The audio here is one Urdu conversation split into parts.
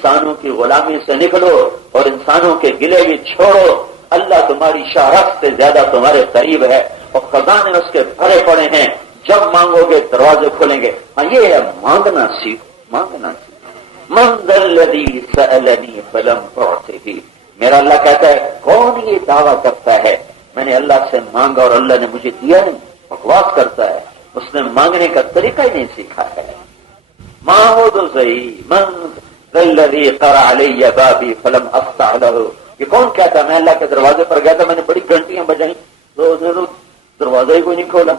انسانوں کی غلامی سے نکلو اور انسانوں کے گلے بھی چھوڑو. اللہ تمہاری شہرت سے زیادہ تمہارے قریب ہے اور خزانے اس کے بھرے پڑے ہیں. جب مانگو گے دروازے کھولیں گے. ہاں یہ ہے مانگنا سیکھ، مانگنا سیکھ. من ذا الذی سألنی فلم أعطه. میرا اللہ کہتا ہے کون یہ دعویٰ کرتا ہے میں نے اللہ سے مانگا اور اللہ نے مجھے دیا نہیں. بکواس کرتا ہے، اس نے مانگنے کا طریقہ ہی نہیں سیکھا ہے. مانگو تو صحیح. من ذا الذی قرع علی بابی فلم افتح له. یہ کون کہتا ہے میں اللہ کے دروازے پر گیا تھا، میں نے بڑی گھنٹیاں بجائیں تو دروازہ ہی کوئی نہیں کھولا.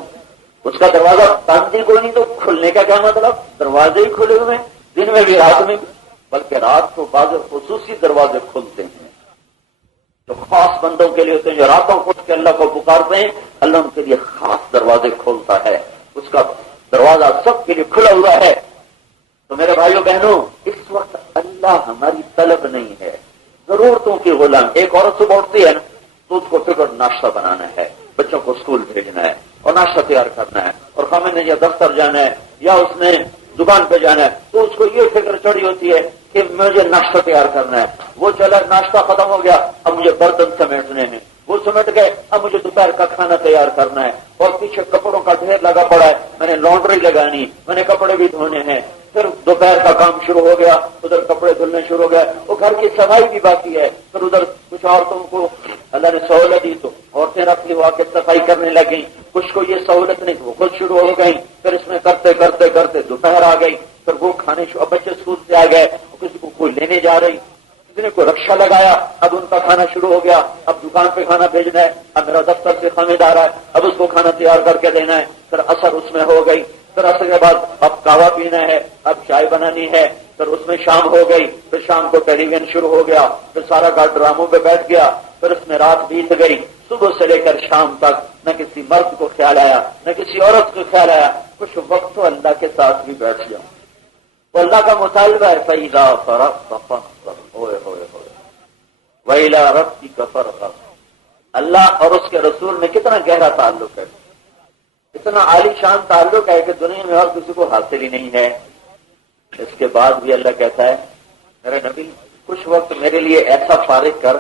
اس کا دروازہ بند ہی کوئی نہیں تو کھلنے کا کیا مطلب؟ دروازے ہی کھلے ہوئے ہیں، دن میں بھی رات میں بھی. بلکہ رات کو بعض خصوصی دروازے کھلتے ہیں جو خاص بندوں کے لیے ہوتے ہیں، جو راتوں کو اٹھ کے اللہ کو پکارتے ہیں. اللہ ان کے لیے خاص دروازے کھولتا ہے. اس کا دروازہ سب کے لیے کھلا ہوا ہے. تو میرے بھائیوں بہنوں، اس وقت اللہ ہماری طلب نہیں ہے، ضرورتوں کی غلام. ایک عورت صبح اٹھتی ہے نا تو اس کو فکر ناشتہ بنانا ہے، بچوں کو اسکول بھیجنا ہے اور ناشتہ تیار کرنا ہے، اور خامن نے یا دفتر جانا ہے یا اس نے دکان پہ جانا ہے تو اس کو یہ فکر چڑھی ہوتی ہے کہ مجھے ناشتہ تیار کرنا ہے. وہ چلا ناشتہ ختم ہو گیا، اب مجھے برتن سمیٹنے ہیں. وہ سمیٹ گئے، اب مجھے دوپہر کا کھانا تیار کرنا ہے. اور پیچھے کپڑوں کا ڈھیر لگا پڑا ہے، میں نے لانڈری لگانی، میں نے کپڑے بھی دھونے ہیں. پھر دوپہر کا کام شروع ہو گیا، ادھر کپڑے دھلنے شروع ہو گئے، وہ گھر کی صفائی بھی باقی ہے. پھر ادھر کچھ عورتوں کو اللہ نے سہولت دی تو عورتیں رکھتی ہوا کے صفائی کرنے لگیں. کچھ کو یہ سہولت نہیں تو وہ خود شروع ہو گئی. پھر اس میں کرتے کرتے کرتے دوپہر آ گئی. پھر وہ کھانے بچے اسکول سے آ گئے، کسی کو کوئی لینے جا رہی، کسی نے کوئی رکشا لگایا، اب ان کا کھانا شروع ہو گیا. اب دکان پہ کھانا بھیجنا ہے، اب میرا دفتر سے خریدار ہے، اب اس کو کھانا تیار کر کے دینا ہے. پھر اثر اس میں ہو گئی. پھر اثر کے بعد اب قہوہ پینا ہے، اب چائے بنانی ہے. پھر اس میں شام ہو گئی. پھر شام کو ٹیلی ویژن شروع ہو گیا. پھر سارا گھر ڈراموں پہ بیٹھ گیا. پھر اس میں رات بیت گئی. صبح سے لے کر شام تک نہ کسی مرد کو خیال آیا نہ کسی عورت کو خیال آیا. کچھ وقت تو اللہ کے ساتھ بھی بیٹھ جاؤں. تو اللہ کا مطالبہ ہے فَإِذَا فَرَغْتَ فَانصَبْ. ہوئے ہوئے ہوئے وَإِلَىٰ رَبِّكَ فَارْغَب. اللہ اور اس کے رسول میں کتنا گہرا تعلق ہے، اتنا عالی شان تعلق ہے کہ دنیا میں اور کسی کو حاصل ہی نہیں ہے. اس کے بعد بھی اللہ کہتا ہے میرے نبی کچھ وقت میرے لیے ایسا فارغ کر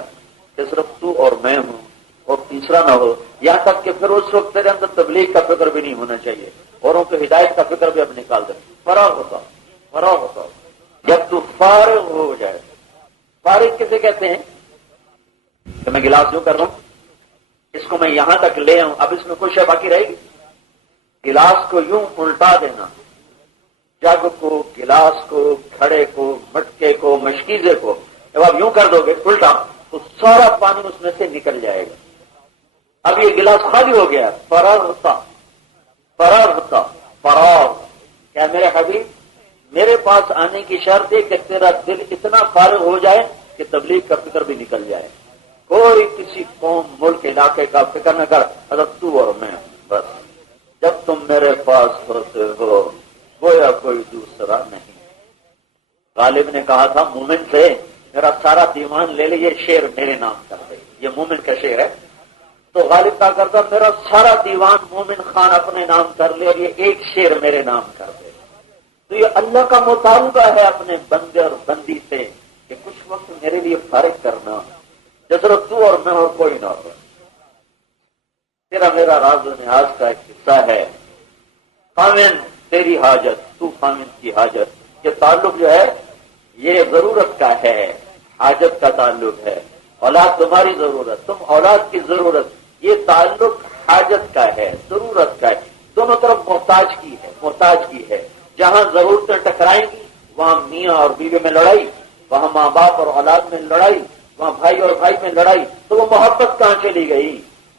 کہ صرف تو اور میں ہوں اور تیسرا نہ ہو. یہاں تک کہ پھر اس وقت تیرے اندر تبلیغ کا فکر بھی نہیں ہونا چاہیے، اوروں کو ہدایت کا فکر بھی اب نکال دے. فراغ ہوتا فراغ ہوتا جب تو فارغ ہو جائے. فارغ کسے کہتے ہیں؟ کہ میں گلاس یوں کر رہا ہوں، اس کو میں یہاں تک لے آؤں، اب اس میں کچھ شے باقی رہے گی. گلاس کو یوں الٹا دینا، جگ کو، گلاس کو، گھڑے کو، مٹکے کو، مشکیزے کو جب آپ یوں کر دو گے الٹا تو سارا پانی اس میں سے نکل جائے گا. اب یہ گلاس خالی ہو گیا. فراغ ہوتا فراغ ہوتا فراغ. کیا میرے حبیب میرے پاس آنے کی شرط ہے کہ تیرا دل اتنا فارغ ہو جائے کہ تبلیغ کا فکر بھی نکل جائے. کوئی کسی قوم، ملک، علاقے کا فکر نہ کر، حضرت تو اور میں بس. جب تم میرے پاس ہوتے ہو گویا کوئی دوسرا نہیں. غالب نے کہا تھا مومن سے میرا سارا دیوان لے لے، یہ شعر میرے نام کر دے. یہ مومن کا شعر ہے. تو غالب کہا کرتا میرا سارا دیوان مومن خان اپنے نام کر لے اور یہ ایک شعر میرے نام کر دے. تو یہ اللہ کا مطالبہ ہے اپنے بندے اور بندی سے کہ کچھ وقت میرے لیے فارغ کرنا، جذرت تو اور میں اور کوئی نہ ہو. تیرا میرا راز و نیاز کا ایک حصہ ہے. خامن تیری حاجت، تو خامن کی حاجت. یہ تعلق جو ہے یہ ضرورت کا ہے، حاجت کا تعلق ہے. اولاد تمہاری ضرورت، تم اولاد کی ضرورت. یہ تعلق حاجت کا ہے، ضرورت کا ہے. دونوں طرف محتاج کی ہے، محتاج کی ہے. جہاں ضرورتیں ٹکرائیں گی وہاں میاں اور بیوی میں لڑائی، وہاں ماں باپ اور اولاد میں لڑائی، وہاں بھائی اور بھائی میں لڑائی. تو وہ محبت کہاں چلی گئی؟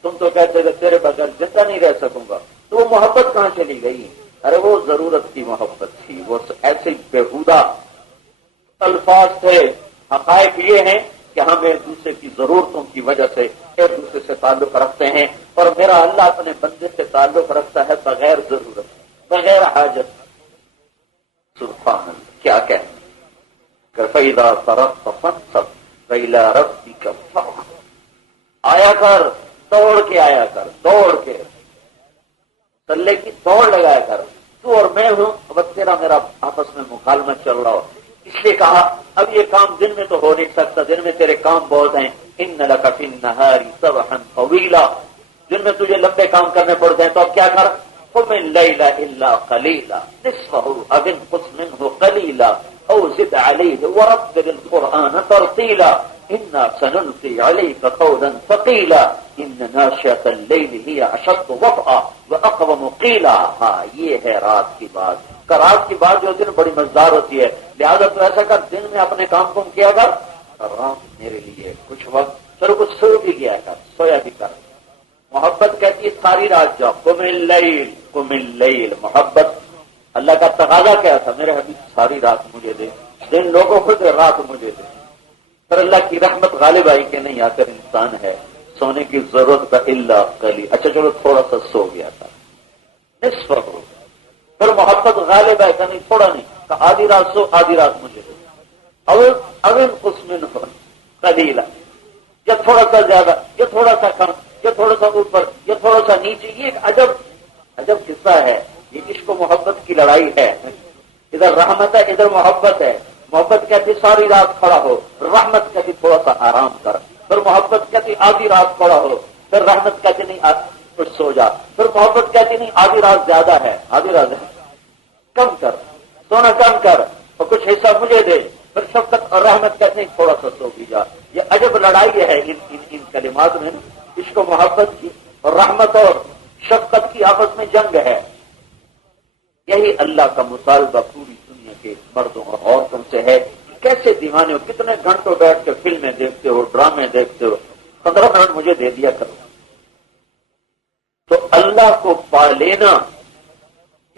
تم تو کہتے تھے تیرے بغیر زندہ نہیں رہ سکوں گا، تو وہ محبت کہاں چلی گئی؟ ارے وہ ضرورت کی محبت تھی. وہ ایسے بےہودہ الفاظ تھے. حقائق یہ ہیں کہ ہم ایک دوسرے کی ضرورتوں کی وجہ سے ایک دوسرے سے تعلق رکھتے ہیں، اور میرا اللہ اپنے بندے سے تعلق رکھتا ہے بغیر ضرورت، بغیر حاجت. سبحان اللہ. کیا کہنا کہ فَإِذَا فَرَغْتَ فَانصَبْ وَإِلَىٰ رَبِّكَ فَارْغَب. آیا کر، دوڑ کے آیا کر، دوڑ کے تلے کی دوڑ لگایا کر. تو اور میں ہوں، اب تیرا میرا آپس میں مکالمہ چل رہا ہو. اس لیے کہا اب یہ کام دن میں تو ہو نہیں سکتا، دن میں تیرے کام بہت ہیں، ان لک فی النہار سبحا طویلا، دن میں تجھے لمبے کام کرنے پڑتے ہیں، تو اب کیا کر، قم اللیل الا قلیلا نصفہ او انقص منہ قلیلا او زد علیہ ورتل القرآن ترتیلا انا سنلقی علیک قولا ثقیلا ان ناشئۃ اللیل ہی اشد وطئا واقوم قیلا۔ ہاں یہ ہے رات کی بات، کہ رات کی بات جو دن بڑی مزدار ہوتی ہے، لہذا تو ایسا کر دن میں اپنے کام کو کیا کر، اور رات میرے لیے کچھ وقت چلو کچھ سو بھی کیا کر، سویا بھی کر۔ محبت کہتی ہے ساری رات جاؤ، قم اللیل، محبت اللہ کا تقاضا کیا تھا، میرے حبیب ساری رات مجھے دے، دن لوگوں خود رات مجھے دے۔ پھر اللہ کی رحمت غالب آئی کہ نہیں آخر انسان ہے، سونے کی ضرورت کا الا قلیل، اچھا چلو تھوڑا سا سو گیا تھا، نصف ہو، پھر محبت غالب ہے کہ نہیں، تھوڑا نہیں، کہ آدھی رات سو، آدھی رات مجھے دے، او انقص منہ قلیلا، یا تھوڑا سا زیادہ، یا تھوڑا سا کم، یا تھوڑا سا اوپر، یا تھوڑا سا نیچے۔ یہ ایک عجب قصہ ہے، یہ عشق و محبت کی لڑائی ہے، ادھر رحمت ہے ادھر محبت ہے۔ محبت کہتی ساری رات کھڑا ہو، رحمت کہتی تھوڑا سا آرام کر، پھر محبت کہتی آدھی رات کھڑا ہو، پھر رحمت کہتی نہیں کچھ سو جا، پھر محبت کہتی نہیں آدھی رات زیادہ ہے، آدھی رات کم کر، سونا کم کر اور کچھ حصہ مجھے دے، پھر شفقت اور رحمت کہتی نہیں تھوڑا سا سو بھی جا۔ یہ عجب لڑائی ہے ان کلمات میں، عشق و محبت کی اور رحمت اور شفقت کی آپس میں جنگ ہے۔ یہی اللہ کا مطالبہ پوری دنیا کے مردوں اور عورتوں سے ہے، کیسے دیوانے ہو، کتنے گھنٹوں بیٹھ کے فلمیں دیکھتے ہو، ڈرامے دیکھتے ہو، 15 منٹ مجھے دے دیا کرو۔ تو اللہ کو پا لینا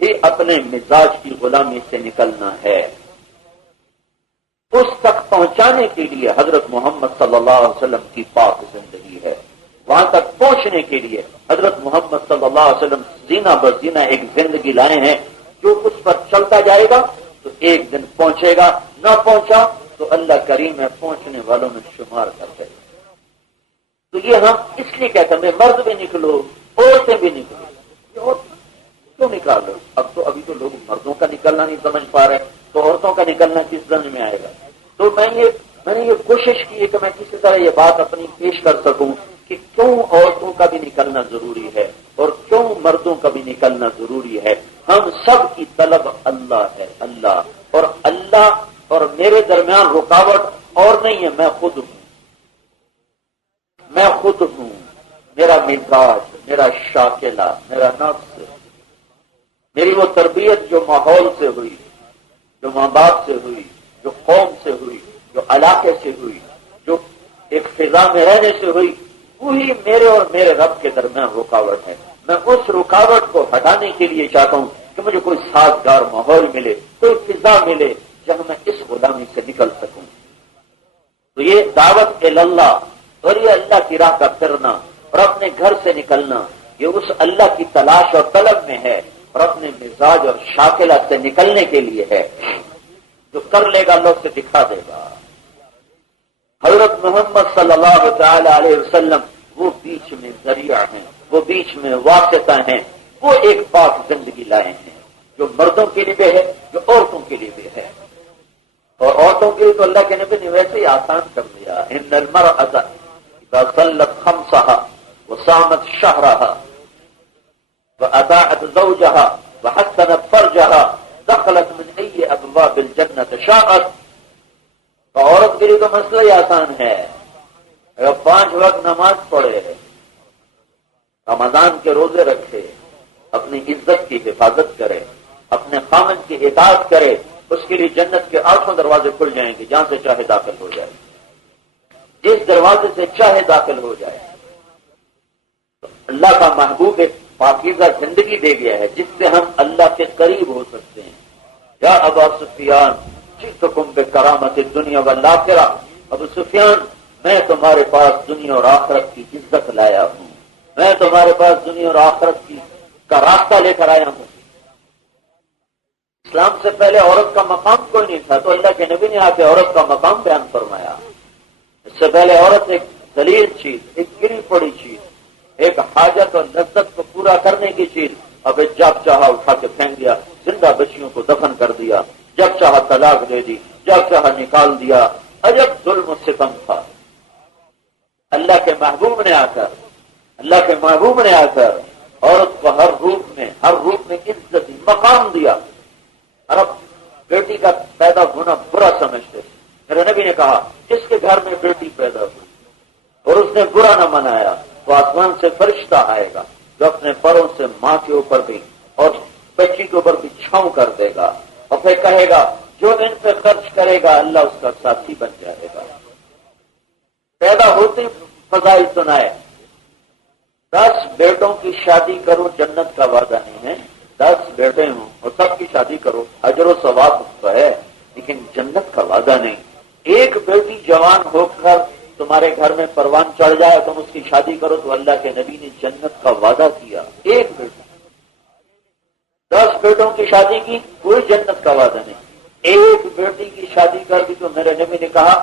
ہی اپنے مزاج کی غلامی سے نکلنا ہے۔ اس تک پہنچانے کے لیے حضرت محمد صلی اللہ علیہ وسلم کی پاک زندگی ہے، وہاں تک پہنچنے کے لیے حضرت محمد صلی اللہ علیہ وسلم زینہ بزینہ ایک زندگی لائے ہیں، جو اس پر چلتا جائے گا تو ایک دن پہنچے گا، نہ پہنچا تو اللہ کریم ہے پہنچنے والوں میں شمار کر دے گا۔ تو یہ ہم اس لیے کہتے ہیں مرد بھی نکلو، عورتیں بھی نکلو، کیوں نکالو؟ ابھی تو لوگ مردوں کا نکلنا نہیں سمجھ پا رہے، تو عورتوں کا نکلنا کس سمجھ میں آئے گا؟ تو میں نے یہ کوشش کی ہے کہ میں کسی طرح یہ بات اپنی پیش کر سکوں کہ کیوں عورتوں کا بھی نکلنا ضروری ہے اور کیوں مردوں کا بھی نکلنا ضروری ہے۔ ہم سب کی طلب اللہ ہے، اللہ اور میرے درمیان رکاوٹ اور نہیں ہے، میں خود ہوں، میرا مزاج، میرا شاکلہ، میرا نفس، میری وہ تربیت جو ماحول سے ہوئی، جو ماں باپ سے ہوئی، جو قوم سے ہوئی، جو علاقے سے ہوئی، جو ایک فضا میں رہنے سے ہوئی، وہی میرے اور میرے رب کے درمیان رکاوٹ ہے۔ میں اس رکاوٹ کو ہٹانے کے لیے چاہتا ہوں کہ مجھے کوئی سازگار ماحول ملے، کوئی فضا ملے جہاں میں اس غلامی سے نکل سکوں۔ تو یہ دعوت اللہ اور یہ اللہ کی راہ کا پھرنا اور اپنے گھر سے نکلنا، یہ اس اللہ کی تلاش اور طلب میں ہے اور اپنے مزاج اور شاکلہ سے نکلنے کے لیے ہے۔ جو کر لے گا اللہ سے دکھا دے گا۔ حضرت محمد صلی اللہ تعالی علیہ وسلم وہ بیچ میں ذریعہ ہیں، وہ بیچ میں واسطہ ہیں، وہ ایک پاک زندگی لائے ہیں جو مردوں کے لیے بھی ہے، جو عورتوں کے لیے بھی ہے۔ اور عورتوں کے لیے تو اللہ کے نبی نے ویسے ہی آسان کر دیا، ان المرأة اذا صلت خمسها وصامت شهرها وأطاعت زوجها وحسنت فرجها دخلت من أي أبواب الجنة شاءت۔ تو عورت کے لیے تو مسئلہ ہی آسان ہے، اگر 5 وقت نماز پڑھے، رمضان کے روزے رکھے، اپنی عزت کی حفاظت کرے، اپنے خامن کی اطاعت کرے، اس کے لیے جنت کے 8 دروازے کھل جائیں گے، جہاں سے چاہے داخل ہو جائے، جس دروازے سے چاہے داخل ہو جائے۔ اللہ کا محبوب ایک پاکیزہ زندگی دے گیا ہے جس سے ہم اللہ کے قریب ہو سکتے ہیں۔ یا ابا سفیان جئتکم بکرامت الدنیا والآخرہ، ابو سفیان میں تمہارے پاس دنیا اور آخرت کی عزت لایا ہوں، میں تمہارے پاس دنیا اور آخرت کا راستہ لے کر آیا ہوں۔ اسلام سے پہلے عورت کا مقام کوئی نہیں تھا، تو اللہ کے نبی نے آ کے عورت کا مقام بیان فرمایا۔ اس سے پہلے عورت ایک ذلیل چیز، ایک گری پڑی چیز، ایک حاجت اور لذت کو پورا کرنے کی چیز، اب جب چاہا اٹھا کے پھینک دیا، زندہ بچیوں کو دفن کر دیا، جب چاہا طلاق دے دی، جب چاہا نکال دیا. عجب ظلم و ستم تھا. اللہ کے محبوب نے آ کر عورت کو ہر روپ میں عزت مقام دیا. عرب بیٹی کا پیدا ہونا برا سمجھتے. میرے نبی نے کہا جس کے گھر میں بیٹی پیدا ہوئی اور اس نے برا نہ منایا تو آسمان سے فرشتہ آئے گا جو اپنے پروں سے ماں کے اوپر بھی اور بچی کے اوپر بھی چھاؤں کر دے گا اور پھر کہے گا جو ان پہ خرچ کرے گا اللہ اس کا ساتھی بن جائے گا. پیدا ہوتی فضائل سنائے. 10 بیٹوں کی شادی کرو جنت کا وعدہ نہیں ہے. 10 بیٹے ہوں اور سب کی شادی کرو اجر و ثواب تو ہے لیکن جنت کا وعدہ نہیں. ایک بیٹی جوان ہو کر تمہارے گھر میں پروان چڑھ جائے تم اس کی شادی کرو تو اللہ کے نبی نے جنت کا وعدہ کیا. ایک بیٹی. 10 بیٹوں کی شادی کی کوئی جنت کا وعدہ نہیں. ایک بیٹی کی شادی کر دی تو میرے نبی نے کہا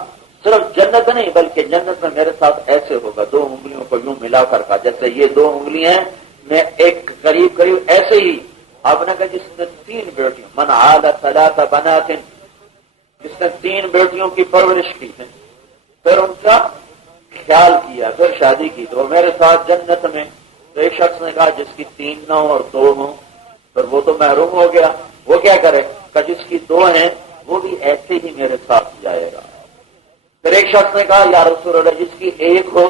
صرف جنت نہیں بلکہ جنت میں میرے ساتھ ایسے ہوگا. 2 انگلیوں کو یوں ملا کر کہا جیسے یہ 2 انگلیاں ہیں میں ایک قریب ایسے ہی. آپ نے کہا جس نے 3 بیٹیوں من عال 3 بنات جس نے 3 بیٹیوں کی پرورش کی ہے پھر ان کا خیال کیا پھر شادی کی تو میرے ساتھ جنت میں. تو ایک شخص نے کہا جس کی 3 نہ ہو اور 2 ہوں پھر وہ تو محروم ہو گیا وہ کیا کرے. کہ جس کی 2 ہیں وہ بھی ایسے ہی میرے ساتھ جائے گا. پھر ایک شخص نے کہا یا رسول اللہ جس کی 1 ہو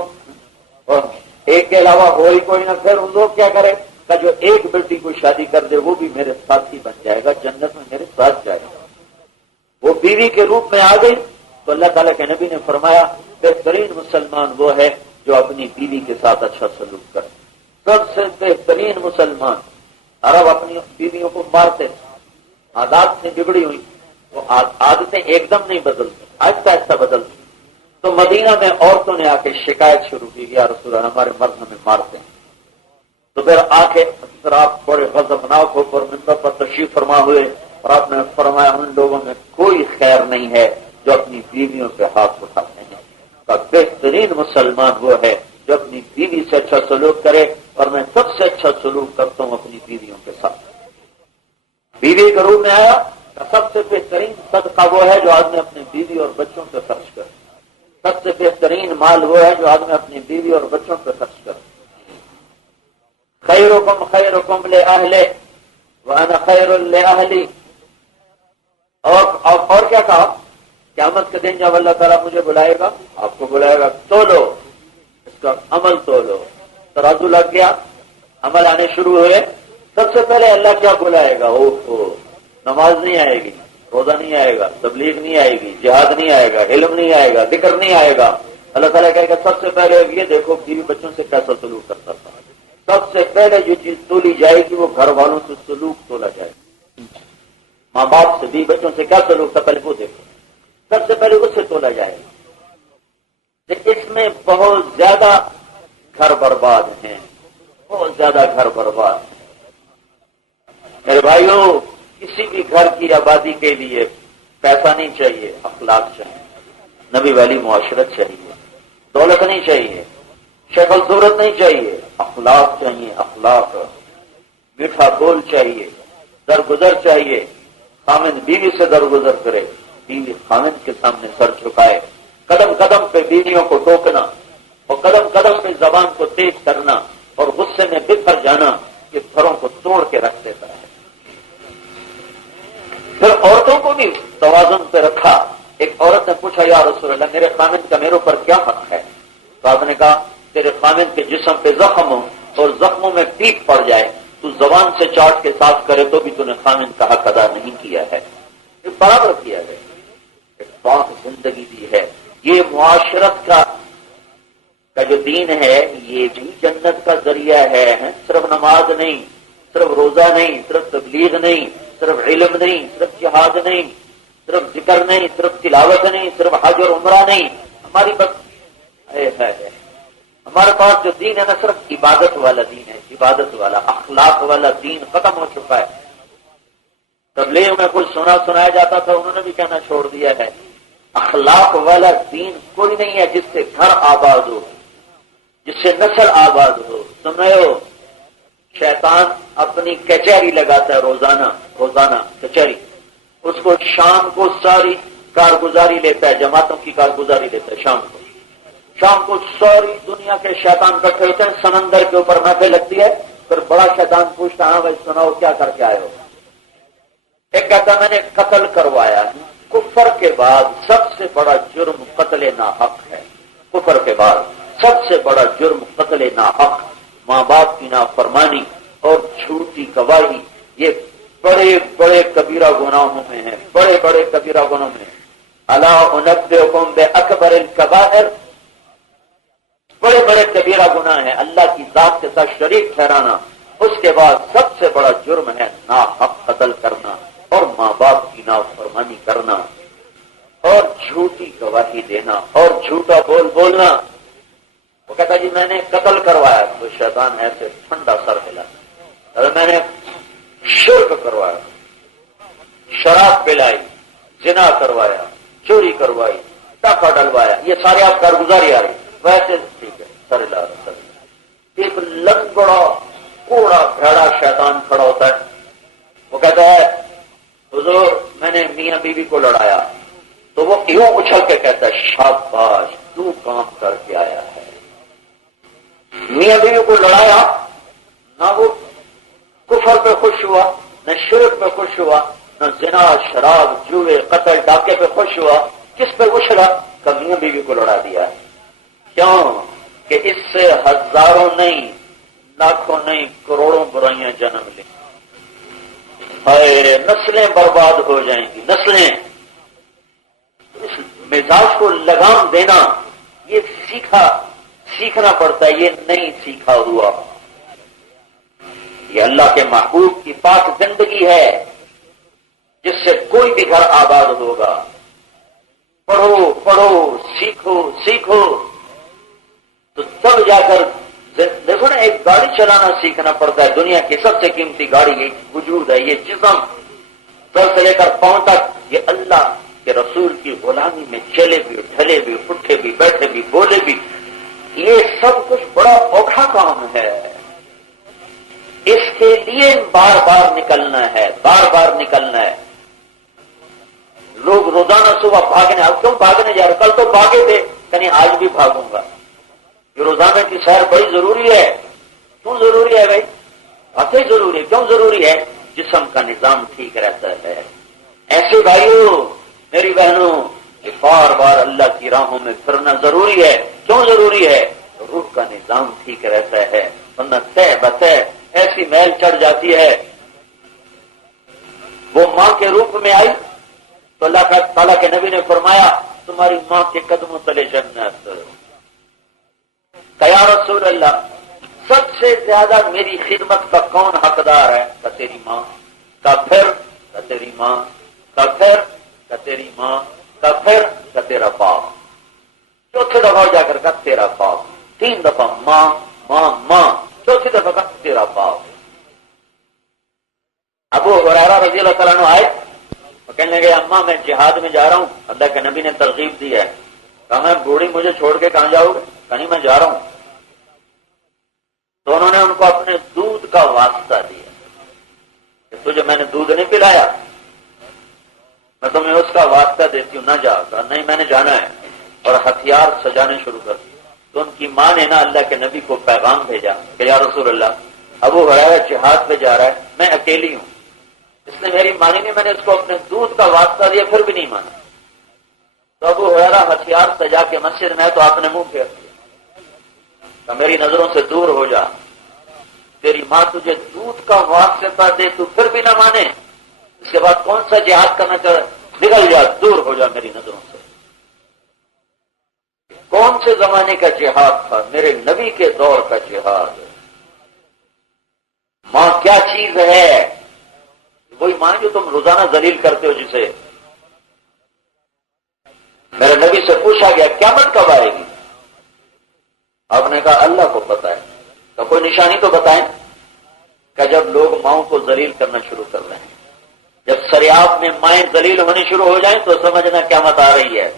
اور 1 کے علاوہ ہو ہی کوئی نہ پھر ان لوگ کیا کرے. کہ جو ایک بیٹی کو شادی کر دے وہ بھی میرے ساتھ ہی بن جائے گا جنت میں میرے ساتھ جائے گا. وہ بیوی کے روپ میں آ گئی تو اللہ تعالیٰ کے نبی نے فرمایا بہترین مسلمان وہ ہے جو اپنی بیوی کے ساتھ اچھا سلوک کرے. سب سے بہترین مسلمان. عرب اپنی بیویوں کو مارتے عادات سے بگڑی ہوئی وہ عادتیں ایک دم نہیں بدلتی آہستہ آہستہ بدلتی. تو مدینہ میں عورتوں نے آ کے شکایت شروع کی یا رسول اللہ ہمارے مرد ہمیں مارتے ہیں. تو پھر آ کے آپ بڑے غضبناک ہو کر منبر پر تشریف فرما ہوئے اور آپ نے فرمایا ان لوگوں میں کوئی خیر نہیں ہے جو اپنی بیویوں پہ ہاتھ اٹھاتے ہیں. کا بہترین مسلمان وہ ہے جو اپنی بیوی سے اچھا سلوک کرے اور میں سب سے اچھا سلوک کرتا ہوں اپنی بیویوں کے ساتھ. بیوی کے روپ میں آیا سب سے بہترین صدقہ وہ ہے جو آدمی اپنی بیوی اور بچوں پہ خرچ کرے. سب سے بہترین مال وہ ہے جو آدمی اپنی بیوی اور بچوں پہ خرچ کرے. خیرکم خیرکم لأہلہ وانا خیر لأہلی. اور کیا کہا قیامت کے دن جب اللہ تعالیٰ مجھے بلائے گا آپ کو بلائے گا تولو اس کا عمل تولو. ترازو لگ گیا عمل آنے شروع ہوئے. سب سے پہلے اللہ کیا بلائے گا. نماز نہیں آئے گی روزہ نہیں آئے گا تبلیغ نہیں آئے گی جہاد نہیں آئے گا علم نہیں آئے گا ذکر نہیں آئے گا. اللہ تعالیٰ کہے گا سب سے پہلے یہ دیکھو بیوی بچوں سے کیسا سلوک کرتا تھا. سب سے پہلے جو چیز تولی جائے گی وہ گھر والوں سے سلوک تولا جائے گا. ماں باپ سے بیوی بچوں سے کیا سلوک تھا پہلے وہ دیکھو. سب سے پہلے اس سے تولا جائے گا. اس میں بہت زیادہ گھر برباد ہیں بہت زیادہ گھر برباد ہیں. میرے بھائیوں کسی بھی گھر کی آبادی کے لیے پیسہ نہیں چاہیے اخلاق چاہیے. نبی والی معاشرت چاہیے. دولت نہیں چاہیے شکل صورت نہیں چاہیے اخلاق چاہیے. اخلاق میٹھا بول چاہیے درگزر چاہیے. خامند بیوی سے درگزر کرے بیوی خامند کے سامنے سر جھکائے. قدم قدم پہ بیویوں کو ٹوکنا اور قدم قدم پہ زبان کو تیز کرنا اور غصے میں بکھر جانا یہ گھروں کو توڑ کے رکھ دیتا ہے. پھر عورتوں کو بھی توازن پہ رکھا. ایک عورت نے پوچھا یا رسول اللہ میرے خامند کا میرے اوپر کیا حق ہے. تو آپ نے کہا تیرے خامند کے جسم پہ زخم ہو اور زخموں میں پیپ پڑ جائے تو زبان سے چاٹ کے صاف کرے تو بھی تو نے خامند کا حق ادا نہیں کیا ہے. یہ برابر کیا ہے. ایک پاک زندگی دی ہے. یہ معاشرت کا جو دین ہے یہ بھی جنت کا ذریعہ ہے. صرف نماز نہیں صرف روزہ نہیں صرف تبلیغ نہیں صرف علم نہیں صرف جہاد نہیں صرف ذکر نہیں صرف تلاوت نہیں صرف حج اور عمرہ نہیں. ہماری بس ہمارے پاس جو دین ہے نا صرف عبادت والا دین ہے. عبادت والا اخلاق والا دین ختم ہو چکا ہے. تبلیغ میں کچھ سنایا جاتا تھا انہوں نے بھی کہنا چھوڑ دیا ہے. اخلاق والا دین کوئی نہیں ہے جس سے گھر آباد ہو جس سے نسل آباد ہو. سن رہے ہو شیطان اپنی کچہری لگاتا ہے روزانہ کچہری. اس کو شام کو ساری کارگزاری لیتا ہے، جماعتوں کی کارگزاری لیتا ہے شام کو ساری دنیا کے شیطان اکٹھے ہوتے ہیں، سمندر کے اوپر محفل لگتی ہے، پھر بڑا شیطان پوچھتا ہاں بھائی سناؤ کیا کر کے آئے ہو؟ ایک کہتا میں نے قتل کروایا۔ کفر کے بعد سب سے بڑا جرم قتل ناحق ہے۔ کفر کے بعد سب سے بڑا جرم قتل ناحق، ماں باپ کی نافرمانی اور جھوٹی گواہی، یہ بڑے بڑے کبیرہ گناہوں میں ہیں، بڑے بڑے کبیرہ گناہوں میں۔ الا انبئکم باکبر الکبائر، بڑے بڑے کبیرہ گناہ ہیں، اللہ کی ذات کے ساتھ شریک ٹھہرانا۔ اس کے بعد سب سے بڑا جرم ہے ناحق قتل کرنا اور ماں باپ کی نافرمانی کرنا اور جھوٹی گواہی دینا اور جھوٹا بولنا۔ وہ کہتا جی میں نے قتل کروایا، تو شیطان ایسے ٹھنڈا سر ہلا۔ اور میں نے شرک کروایا، شراب پلائی، زنا کروایا، چوری کروائی، ڈاکہ ڈلوایا، یہ سارے آپ کارگزاری آ رہی، ویسے ٹھیک ہے سر ہلا سر۔ ایک لنگڑا کوڑا بھیڑا شیطان کھڑا ہوتا ہے، وہ کہتا ہے حضور میں نے میاں بیوی کو لڑایا، تو وہ یوں اچھل کے کہتا ہے شاباش تو کام کر کے آیا ہے۔ میاں بیوی کو لڑایا، نہ وہ کفر پہ خوش ہوا، نہ شرک پہ خوش ہوا، نہ زنا شراب جوئے قتل ڈاکے پہ خوش ہوا، کس پہ اچھلا؟ میاں بیوی کو لڑا دیا۔ کیوں کہ اس سے ہزاروں نہیں، لاکھوں نہیں، کروڑوں برائیاں جنم لیں، نسلیں برباد ہو جائیں گی، نسلیں۔ اس مزاج کو لگام دینا یہ سیکھنا پڑتا ہے، یہ نہیں سیکھا ہوا۔ یہ اللہ کے محبوب کی پاک زندگی ہے جس سے کوئی بھی گھر آباد ہوگا۔ پڑھو سیکھو تو تب جا کر دیکھو نا، ایک گاڑی چلانا سیکھنا پڑتا ہے۔ دنیا کی سب سے قیمتی گاڑی یہ وجود ہے، یہ جسم، سر سے لے کر پاؤں تک یہ اللہ کے رسول کی غلامی میں چلے بھی، ڈھلے بھی، اٹھے بھی، بیٹھے بھی، بولے بھی، یہ سب کچھ بڑا اوکھا کام ہے۔ اس کے لیے بار بار نکلنا ہے، بار بار نکلنا ہے۔ لوگ روزانہ صبح بھاگنے، اب کیوں بھاگنے جا رہے؟ کل تو بھاگے تھے، کہیں آج بھی بھاگوں گا۔ یہ روزانہ کی سیر بڑی ضروری ہے۔ کیوں ضروری ہے بھائی؟ واقعی ضروری ہے۔ کیوں ضروری ہے؟ جسم کا نظام ٹھیک رہتا ہے۔ ایسے بھائیوں میری بہنوں، بار بار اللہ کی راہوں میں پھرنا ضروری ہے۔ کیوں ضروری ہے؟ روح کا نظام ٹھیک رہتا ہے، ورنہ طے بطے ایسی میل چڑھ جاتی ہے۔ وہ ماں کے روپ میں آئی تو اللہ تعالیٰ کے نبی نے فرمایا تمہاری ماں کے قدموں تلے جنت۔ یا رسول اللہ سب سے زیادہ میری خدمت کا کون حقدار ہے؟ کہ تیری ماں، کا پھر کہ تیری ماں، کا پھر کہ تیری ماں، کا پھر کہ تیرا باپ۔ چوتھے دفعہ جا کر کہا تیرا باپ، 3 دفعہ ماں ماں ماں، چوتھی دفعہ کہا تیرا باپ۔ ابو ہریرہ رضی اللہ تعالیٰ عنہ آئے، وہ کہنے لگے اماں میں جہاد میں جا رہا ہوں، اللہ کے نبی نے ترغیب دی ہے۔ کہا میں بوڑھی مجھے چھوڑ کے کہاں جاؤ گے؟ کہا نہیں میں جا رہا ہوں۔ تو انہوں نے ان کو اپنے دودھ کا واسطہ دیا کہ تجھے میں نے دودھ نہیں پلایا، میں تمہیں اس کا واسطہ دیتی ہوں، نہ جا۔ کہا نہیں میں نے جانا ہے، اور ہتھیار سجانے شروع کر دیے۔ تو ان کی ماں نے نا اللہ کے نبی کو پیغام بھیجا کہ یا رسول اللہ ابو ہریرہ جہاد پہ جا رہا ہے، میں اکیلی ہوں، اس نے میری مانی نہیں، میں نے اس کو اپنے دودھ کا واسطہ دیا پھر بھی نہیں مانا۔ تو ابو ہریرہ ہتھیار سجا کے مسجد میں، تو آپ نے منہ پھیر دیا کہ میری نظروں سے دور ہو جا، تیری ماں تجھے دودھ کا واسطہ دے تو پھر بھی نہ مانے، اس کے بعد کون سا جہاد کرنا چاہے؟ نکل جا، دور ہو جا میری نظروں سے۔ کون سے زمانے کا جہاد تھا؟ میرے نبی کے دور کا جہاد۔ ماں کیا چیز ہے؟ وہی ماں جو تم روزانہ ذلیل کرتے ہو جسے۔ میرے نبی سے پوچھا گیا قیامت کب آئے گی؟ آپ نے کہا اللہ کو پتا ہے۔ تو کوئی نشانی تو بتائیں کہ جب لوگ ماؤں کو ذلیل کرنا شروع کر رہے ہیں، جب سریاب میں مائیں ذلیل ہونی شروع ہو جائیں تو سمجھنا قیامت آ رہی ہے۔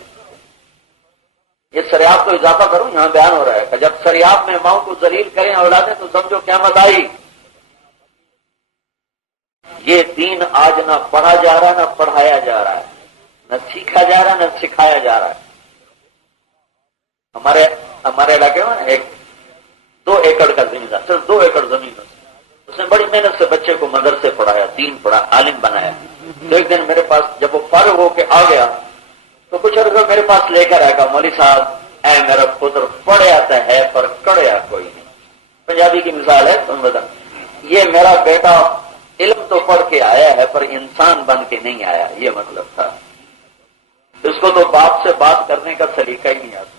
یہ سریاب کو اضافہ کروں، یہاں بیان ہو رہا ہے کہ جب سریاب میں ماؤں کو ذلیل کریں اولادیں تو سمجھو قیامت آئی۔ یہ دین آج نہ پڑھا جا رہا نہ پڑھایا جا رہا ہے۔ نہ سیکھا جا رہا نہ سکھایا جا رہا ہے. ہمارے علاقے میں ایک 2 ایکڑ کا زمین، صرف 2 ایکڑ زمین، اس نے بڑی محنت سے بچے کو مدرسے پڑھایا، دین پڑھا، عالم بنایا. تو ایک دن میرے پاس جب وہ فارغ ہو کے آ گیا تو کچھ عرصہ میرے پاس لے کر آئے گا، مولوی صاحب اے میرا پتر پڑھ آتا ہے پر کڑیا کوئی نہیں. پنجابی کی مثال ہے، تم بتا، یہ میرا بیٹا علم تو پڑھ کے آیا ہے پر انسان بن کے نہیں آیا، یہ مطلب تھا. اس کو تو باپ سے بات کرنے کا سلیقہ ہی نہیں آتا،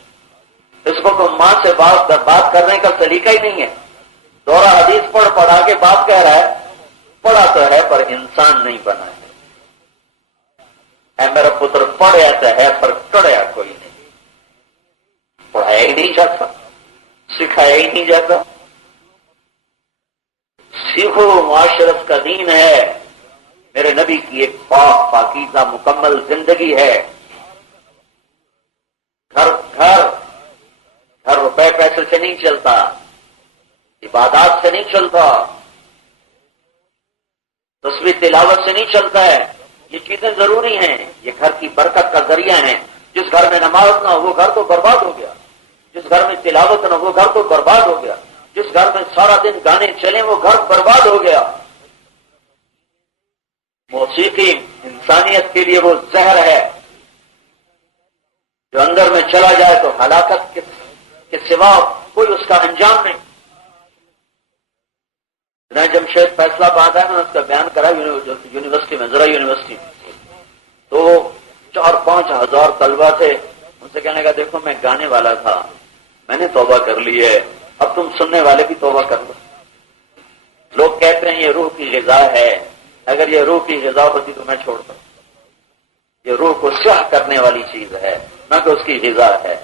اس کو تو ماں سے بات کرنے کا سلیقہ ہی نہیں ہے. دورہ حدیث پڑھا کے باپ کہہ رہا ہے پڑھا تو ہے پر انسان نہیں بنا ہے. اے میرا پتر پڑھ آتا ہے پر کڑیا کوئی نہیں. پڑھایا ہی نہیں جاتا، سکھایا ہی نہیں جاتا. سیکھو، معاشرت کا دین ہے، میرے نبی کی ایک پاک پاکیزہ مکمل زندگی ہے. گھر روپے پیسے سے نہیں چلتا، عبادات سے نہیں چلتا، تسبیح تلاوت سے نہیں چلتا ہے. یہ چیزیں ضروری ہیں، یہ گھر کی برکت کا ذریعہ ہیں. جس گھر میں نماز نہ ہو وہ گھر تو برباد ہو گیا، جس گھر میں تلاوت نہ ہو وہ گھر تو برباد ہو گیا، جس گھر میں سارا دن گانے چلیں وہ گھر برباد ہو گیا. موسیقی انسانیت کے لیے وہ زہر ہے جو اندر میں چلا جائے تو ہلاکت کے سوا کوئی اس کا انجام نہیں. میں جمشید فیصلہ آباد ہے، میں نے اس کا بیان کرا یونیورسٹی میں، ذرا یونیورسٹی میں، تو 4-5 ہزار طلبہ تھے. ان سے کہنے کا دیکھو میں گانے والا تھا، میں نے توبہ کر لی ہے، اب تم سننے والے بھی توبہ کر لو. لوگ کہتے ہیں یہ روح کی غذا ہے، اگر یہ روح کی غذا ہوتی تو میں چھوڑتا. یہ روح کو سیاہ کرنے والی چیز ہے، نہ کہ اس کی غذا ہے.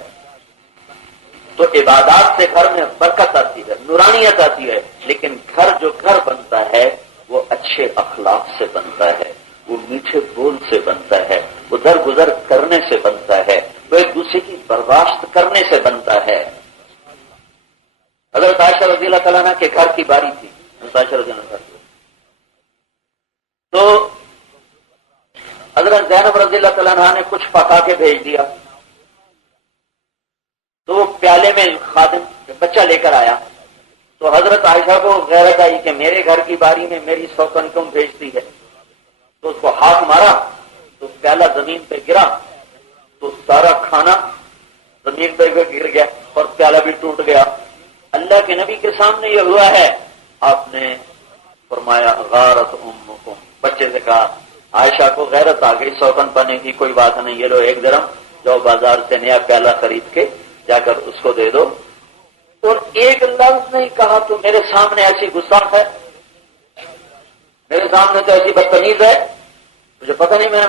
تو عبادات سے گھر میں برکت آتی ہے، نورانیت آتی ہے. لیکن جو گھر بنتا ہے وہ اچھے اخلاق سے بنتا ہے، وہ میٹھے بول سے بنتا ہے، وہ درگزر کرنے سے بنتا ہے، وہ ایک دوسرے کی برداشت کرنے سے بنتا ہے. حضرت عائشہ رضی اللہ تعالیٰ عنہ کے گھر کی باری تھی، عائشہ رضی اللہ تعالیٰ، تو حضرت زینب رضی اللہ تعالیٰ عنہ نے کچھ پکا کے بھیج دیا. تو وہ پیالے میں خادم بچہ لے کر آیا تو حضرت عائشہ کو غیرت آئی کہ میرے گھر کی باری میں میری سوکن کیوں بھیجتی ہے. تو اس کو ہاتھ مارا تو پیالہ زمین پہ گرا تو سارا کھانا زمین پہ گر گیا اور پیالہ بھی ٹوٹ گیا. اللہ کے نبی کے سامنے یہ ہوا ہے. آپ نے فرمایا غارت امکم، بچے سے کہا عائشہ کو غیرت آ گئی، سوکن پانے کی کوئی بات نہیں، یہ لو 1 درہم، جاؤ بازار سے نیا پیالہ خرید کے جا کر اس کو دے دو. اور ایک لفظ نہیں کہا تو میرے سامنے ایسی گستاخ ہے، میرے سامنے تو ایسی بدتمیز ہے، مجھے پتہ نہیں میں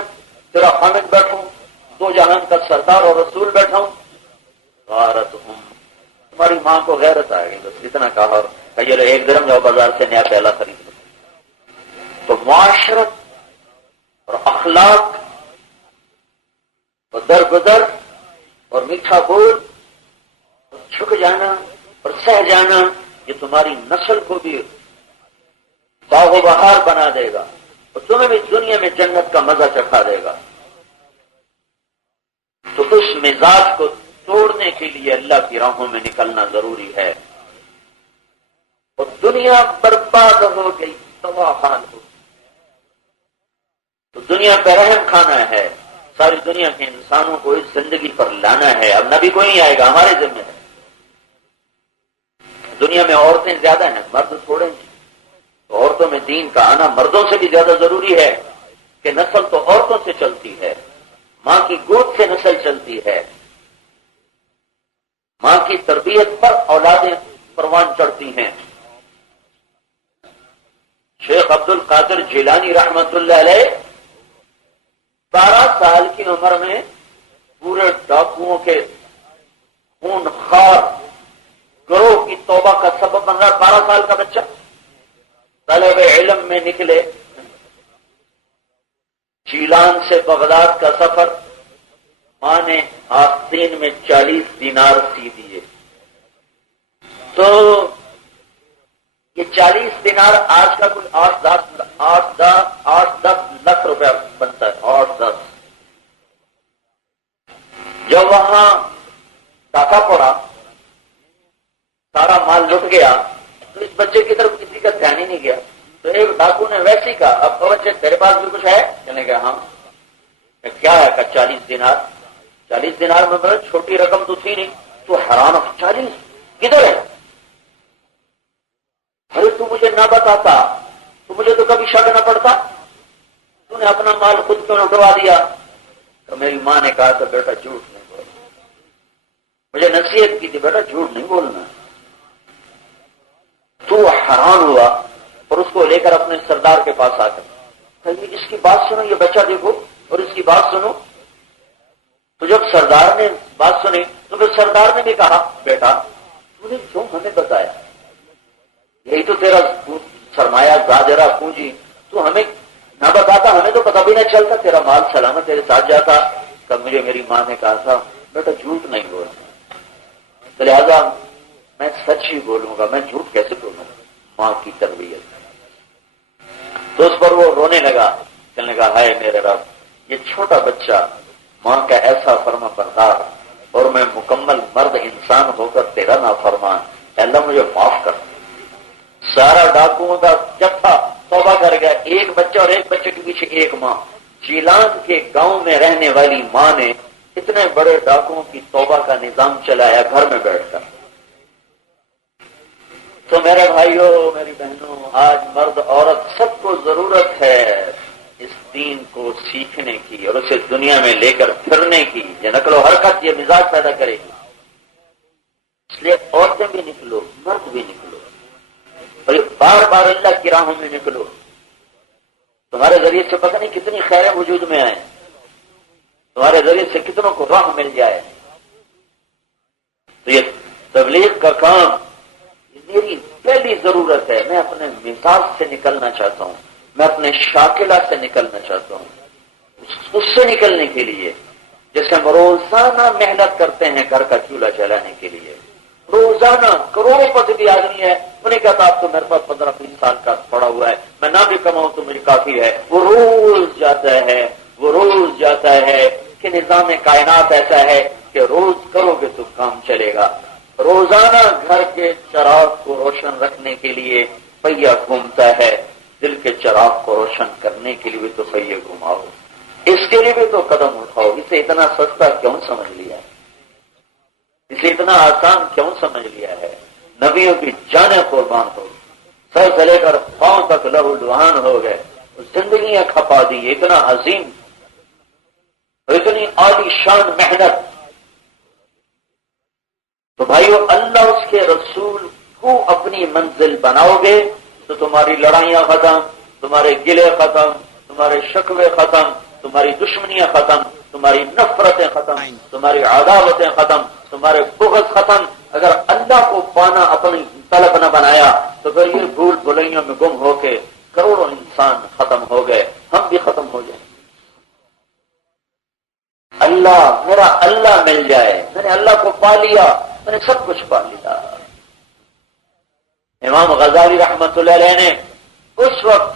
تیرا خامد بیٹھوں، 2 جہان کا سردار اور رسول بیٹھا ہوں. غارت تمہاری ماں کو غیرت آ گئی، بس اتنا کہا اور یہ لو 1 درہم، جاؤ بازار سے نیا پیالہ خرید لو. تو معاشرت اور اخلاق اور درگزر اور میٹھا بول اور جھک جانا اور سہ جانا، یہ تمہاری نسل کو بھی باغ و بہار بنا دے گا اور تمہیں بھی دنیا میں جنت کا مزہ چکھا دے گا. تو اس مزاج کو توڑنے کے لیے اللہ کی راہوں میں نکلنا ضروری ہے. اور دنیا برباد ہو گئی، تباہ حال ہو گئی. تو دنیا پہ رحم کھانا ہے، ساری دنیا کے انسانوں کو اس زندگی پر لانا ہے. اب نبی کوئی نہیں آئے گا، ہمارے ذمہ ہے. دنیا میں عورتیں زیادہ ہیں، مرد تھوڑے ہیں، تو عورتوں میں دین کا آنا مردوں سے بھی زیادہ ضروری ہے کہ نسل تو عورتوں سے چلتی ہے، ماں کی گود سے نسل چلتی ہے، ماں کی تربیت پر اولادیں پروان چڑھتی ہیں. شیخ عبد القادر جیلانی رحمت اللہ علیہ 12 سال کی عمر میں پورے ڈاکوؤں کے خون خوار گروہ کی توبہ کا سبب بن رہا. 12 سال کا بچہ طلب علم میں نکلے، چیلان سے بغداد کا سفر، ماں نے آستین میں 40 دینار سی دیے. تو یہ 40 دینار آج کا کوئی 8-10 لاکھ روپیہ بنتا ہے. 8-10 جب وہاں ڈاکہ پڑا، سارا مال لٹ گیا، تو اس بچے کی طرف کسی کا دھیان ہی نہیں گیا. تو ایک ڈاکو نے ویسے ہی کہا، اب بچے تیرے پاس بھی کچھ ہے؟ کہنے کہ ہاں. کیا ہے؟ کہ 40 دینار. 40 دینار میں بڑا چھوٹی رقم تو تھی نہیں. تو حیران 40 کدھر ہے؟ ارے تو مجھے نہ بتاتا تو مجھے تو کبھی شک نہ پڑتا، تو نے اپنا مال خود کیوں لٹوا دیا؟ تو میری ماں نے کہا تھا بیٹا جھوٹ نہیں بولنا، مجھے نصیحت کی تھی بیٹا جھوٹ نہیں بولنا. تو حیران ہوا اور اس کو لے کر اپنے سردار کے پاس آ کر اس کی بات سنو، یہ بچہ دیکھو اور اس کی بات سنو. تو جب سردار نے بات سنی تو پھر سردار نے بھی کہا بیٹا تو نے کیوں ہمیں بتایا؟ یہی تو تیرا سرمایہ زاجرہ پونجی، تو ہمیں نہ بتاتا، ہمیں تو پتہ بھی نہ چلتا، تیرا مال سلامت تیرے ساتھ جاتا. تب مجھے میری ماں نے کہا تھا بیٹا جھوٹ نہیں بولنا، تو لہٰذا میں سچ ہی بولوں گا، میں جھوٹ کیسے بولوں گا؟ ماں کی تربیت. تو اس پر وہ رونے لگا، کہنے لگا ہائے میرے رب، یہ چھوٹا بچہ ماں کا ایسا فرما بردار اور میں مکمل مرد انسان ہو کر تیرا نافرمان، اللہ مجھے معاف کر. سارا ڈاکوؤں کا جتھا توبہ کر گیا، ایک بچہ اور ایک بچے کے پیچھے ایک ماں. جیلان کے گاؤں میں رہنے والی ماں نے اتنے بڑے ڈاکوؤں کی توبہ کا نظام چلایا گھر میں بیٹھ کر. تو میرے بھائیوں میری بہنوں، آج مرد عورت سب کو ضرورت ہے اس دین کو سیکھنے کی اور اسے دنیا میں لے کر پھرنے کی. یہ نقل و حرکت یہ مزاج پیدا کرے گی. اس لیے عورتیں بھی نکلو، مرد بھی نکلو، اور یہ بار بار اللہ کی راہوں میں نکلو. تمہارے ذریعے سے پتہ نہیں کتنی خیریں وجود میں آئیں، تمہارے ذریعے سے کتنوں کو راہ مل جائے. تو یہ تبلیغ کا کام میری پہلی ضرورت ہے. میں اپنے مزاج سے نکلنا چاہتا ہوں، میں اپنے شاکلہ سے نکلنا چاہتا ہوں. اس سے نکلنے کے لیے جیسے ہم روزانہ محنت کرتے ہیں گھر کا چولہا جلانے کے لیے، روزانہ کروڑوں پتی بھی آدمی ہے، وہ نہیں کہتا آپ تو میرے پاس 15-20 سال کا پڑا ہوا ہے، میں نہ بھی کماؤں تو مجھے کافی ہے. وہ روز جاتا ہے کہ نظام کائنات ایسا ہے کہ روز کرو گے تو کام چلے گا. روزانہ گھر کے چراغ کو روشن رکھنے کے لیے پہیا گھومتا ہے، دل کے چراغ کو روشن کرنے کے لیے بھی تو پہیے گھماؤ، اس کے لیے بھی تو قدم اٹھاؤ. اسے اتنا سستا کیوں سمجھ لیا ہے؟ اسے اتنا آسان کیوں سمجھ لیا ہے؟ نبیوں کی جانیں قربان ہو، سر سے لے کر پاؤں تک لہو لہان ہو گئے، زندگیاں کھپا دی. اتنا عظیم اور اتنی عالی شان محنت. تو بھائیو اللہ اس کے رسول کو اپنی منزل بناؤ گے تو تمہاری لڑائیاں ختم، تمہارے گلے ختم، تمہارے شکوے ختم، تمہاری دشمنیاں ختم، تمہاری نفرتیں ختم، تمہاری عداوتیں ختم، تمہارے بغض ختم. اگر اللہ کو پانا اپنی طلب نہ بنایا تو پھر یہ بھول بھلائیوں میں گم ہو کے کروڑوں انسان ختم ہو گئے، ہم بھی ختم ہو جائیں. اللہ میرا اللہ مل جائے، میں نے اللہ کو پا لیا، میں نے سب کچھ پا لیا. امام غزالی رحمت اللہ علیہ نے اس وقت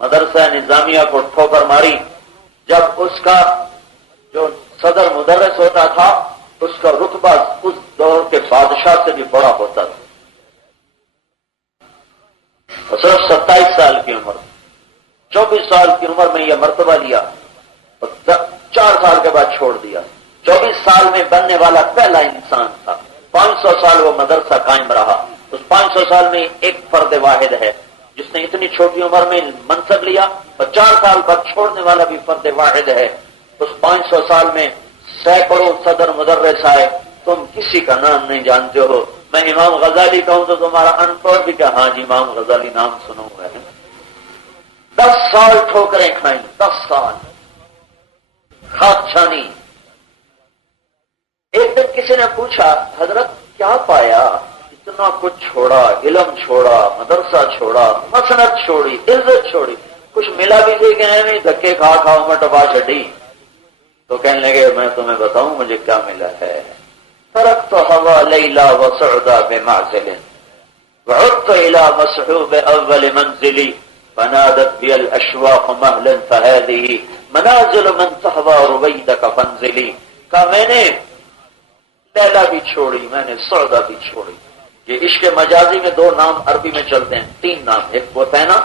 مدرسہ نظامیہ کو ٹھوکر ماری جب اس کا جو صدر مدرس ہوتا تھا اس کا رتبہ اس دور کے بادشاہ سے بھی بڑا ہوتا تھا. اور صرف 27 سال کی عمر، 24 سال کی عمر میں یہ مرتبہ لیا اور 4 سال کے بعد چھوڑ دیا. 24 سال میں بننے والا پہلا انسان تھا. 500 سال وہ مدرسہ قائم رہا. اس 500 سال میں ایک فرد واحد ہے جس نے اتنی چھوٹی عمر میں منصب لیا، اور 4 سال بعد چھوڑنے والا بھی فرد واحد ہے. اس 500 سال میں سینکڑوں صدر مدرس آئے، تم کسی کا نام نہیں جانتے ہو. میں امام غزالی کہوں تو تمہارا ان پڑھ بھی کہ ہاں جی امام غزالی نام سنا ہوا ہے. 10 سال ٹھوکریں کھائیں، 10 سال خاک چھانی. ایک دن کسی نے پوچھا حضرت کیا پایا، اتنا کچھ چھوڑا، علم چھوڑا، مدرسہ چھوڑا، مسنت چھوڑی، عزت چھوڑی، کچھ ملا بھی دے کہ نہیں دھکے کھا کھاؤں میں ٹپا چڈی. تو کہنے لگے میں تمہیں بتاؤں مجھے کیا ملا ہے. ترکت ہوا لیلا وسعدا بمعزل وعدت الى مسحوب اول منزلی فنادت بي الاشواق مهلا فهذه منازل من تهوى رويدك فانزلي کہا میں نے لیلا بھی چھوڑی، میں نے سعدا بھی چھوڑی. یہ عشق مجازی میں دو نام عربی میں چلتے ہیں، تین نام، ایک بوتینا،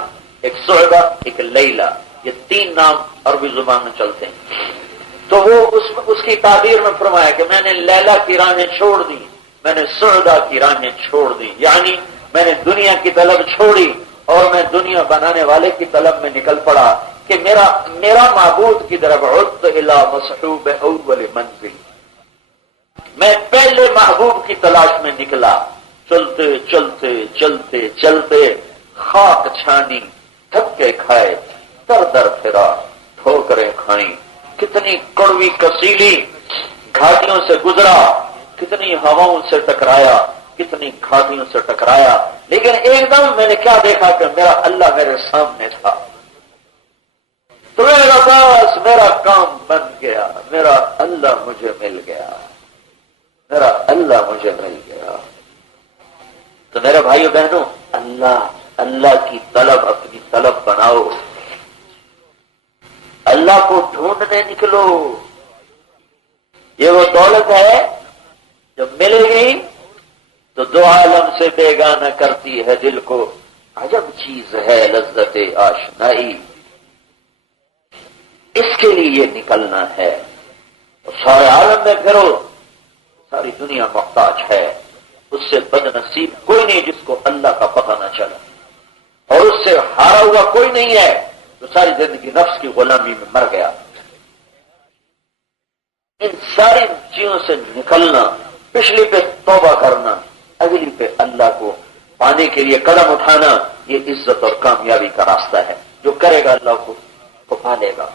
ایک سعدا، ایک لیلا. یہ تین نام عربی زبان میں چلتے ہیں. تو وہ اس کی تعبیر میں فرمایا کہ میں نے لیلا کی راہیں چھوڑ دی، میں نے سعدا کی راہیں چھوڑ دی. یعنی میں نے دنیا کی طلب چھوڑی اور میں دنیا بنانے والے کی طلب میں نکل پڑا کہ میرا معبود کی طرف عدت الی مصحوب اول منزل. میں پہلے محبوب کی تلاش میں نکلا. چلتے چلتے چلتے چلتے خاک چھانی، دھکے کھائے، در در پھرا، ٹھوکریں کھائیں، کتنی کڑوی کسیلی گھاٹیوں سے گزرا، کتنی ہواؤں سے ٹکرایا، کتنی گھاٹیوں سے ٹکرایا، لیکن ایک دم میں نے کیا دیکھا کہ میرا اللہ میرے سامنے تھا. تو میرا بس میرا کام بن گیا، میرا اللہ مجھے مل گیا، میرا اللہ مجھے مل گیا. تو میرے بھائیو بہنوں، اللہ کی طلب اپنی طلب بناؤ، اللہ کو ڈھونڈنے نکلو. یہ وہ دولت ہے جب ملے گی تو دو عالم سے بیگانہ کرتی ہے دل کو. عجب چیز ہے لذت آشنائی، اس کے لیے یہ نکلنا ہے. اور سارے عالم میں پھرو، ساری دنیا محتاج ہے. اس سے بد نصیب کوئی نہیں جس کو اللہ کا پتہ نہ چلا، اور اس سے ہارا ہوا کوئی نہیں ہے تو ساری زندگی نفس کی غلامی میں مر گیا. ان ساری چیزوں سے نکلنا، پچھلی پہ توبہ کرنا، اگلی پہ اللہ کو پانے کے لیے قدم اٹھانا، یہ عزت اور کامیابی کا راستہ ہے. جو کرے گا اللہ کو پا لے گا.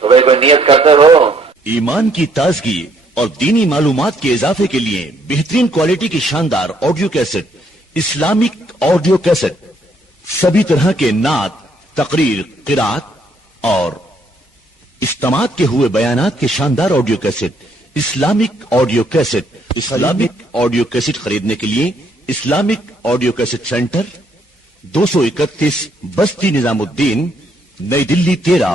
تو بھائی کوئی نیت کرتے رہو. ایمان کی تازگی اور دینی معلومات کے اضافے کے لیے بہترین کوالٹی کی شاندار audio cassette, Islamic audio cassette, سبھی طرح کے نعت، تقریر، قرات اور اجتماعات کے ہوئے بیانات کے شاندار audio cassette, Islamic audio cassette. Islamic audio cassette خریدنے کے لیے اسلامک آڈیو کیسٹ سینٹر، 231 بستی نظام الدین، نئی دلی 13.